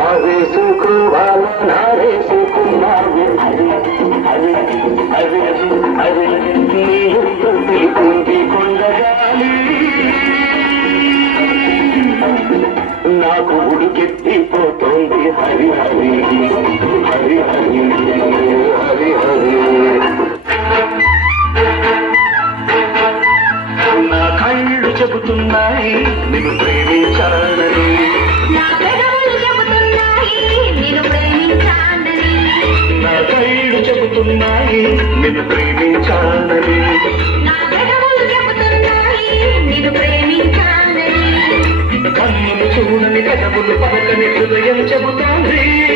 ఆవేసుకోవాల నారేసుకున్నావు అది అది కొండగాలి నాకు ఉడికెత్తిపోతోంది హరి హరి హరి హరి హరి హరి నా కళ్ళు చెబుతున్నాయి నిన్ను ప్రేమించాలని చెబుతున్నాయి నిన్ను ప్రేమించాలని. కన్నులు చూడని కథములు పలకని హృదయం చెబుతోంది.